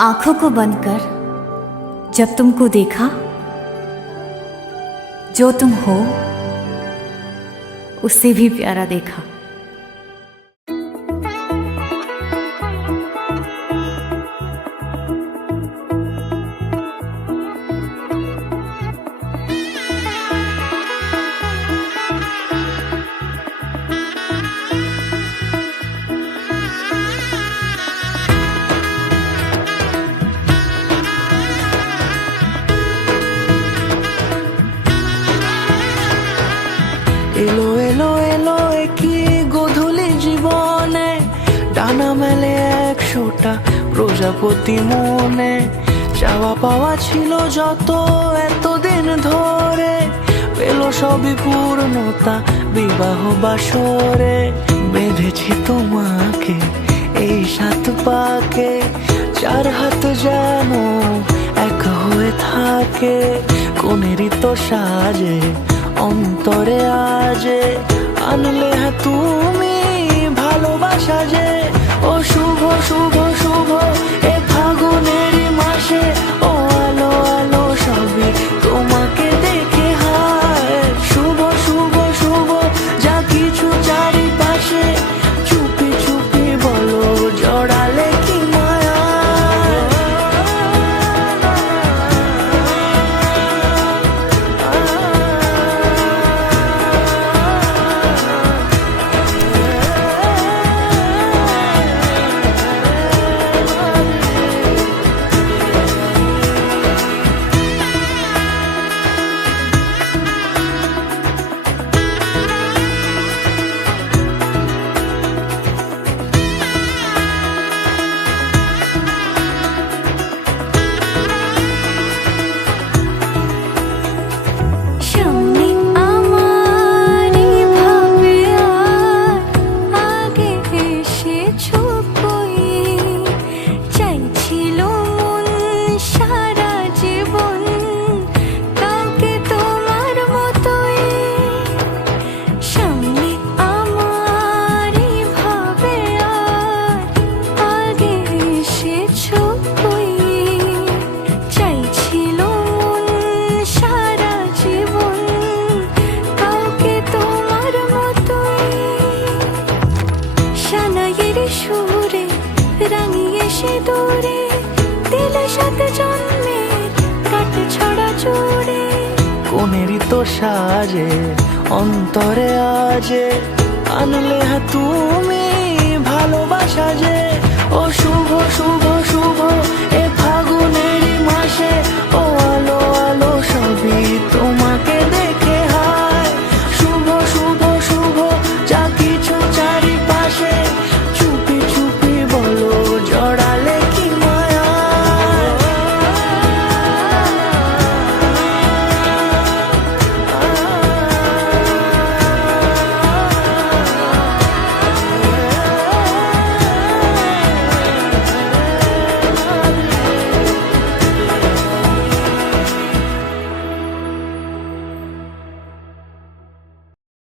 आंखों को बंद कर जब तुमको देखा, जो तुम हो उससे भी प्यारा देखा। এলো এলো এলো কি গোধূলি জীবনে, ডানা মেলে 100টা প্রজাপতি মনে। চাওয়া পাওয়া ছিল যত এতদিন ধরে, পেল সবই পূর্ণতা বিবাহ বাসরে। বেঁধেছি তোমাকে এই 7 পাকে, 4 হাত যেন এক হয়ে থাকে। কোনেরই তো সাজে অন্তরে আজে, আনলে হ্যাঁ তুমি ভালোবাসা যে। ও শুভ শুভ শুভ এ ফাগুনেরই মাসে, ও আলো আলো সবই তোমাকে দেখে হায়। শুভ শুভ শুভ যা কিছু চারিপাশে, চুপি চুপি বলো জড়ালে কি মায়া। রাঙিয়ে সে দূরে দিলে 7 জন্মের কাট ছড়া জুড়ে। কোনেরই তো সাজে অন্তরে আজে, আনলে হ্যাঁ তুমি ভালোবাসা যে। ও শুভ শুভ শুভ এ ফাগুনেরই মাসে, ও আলো আলো সবই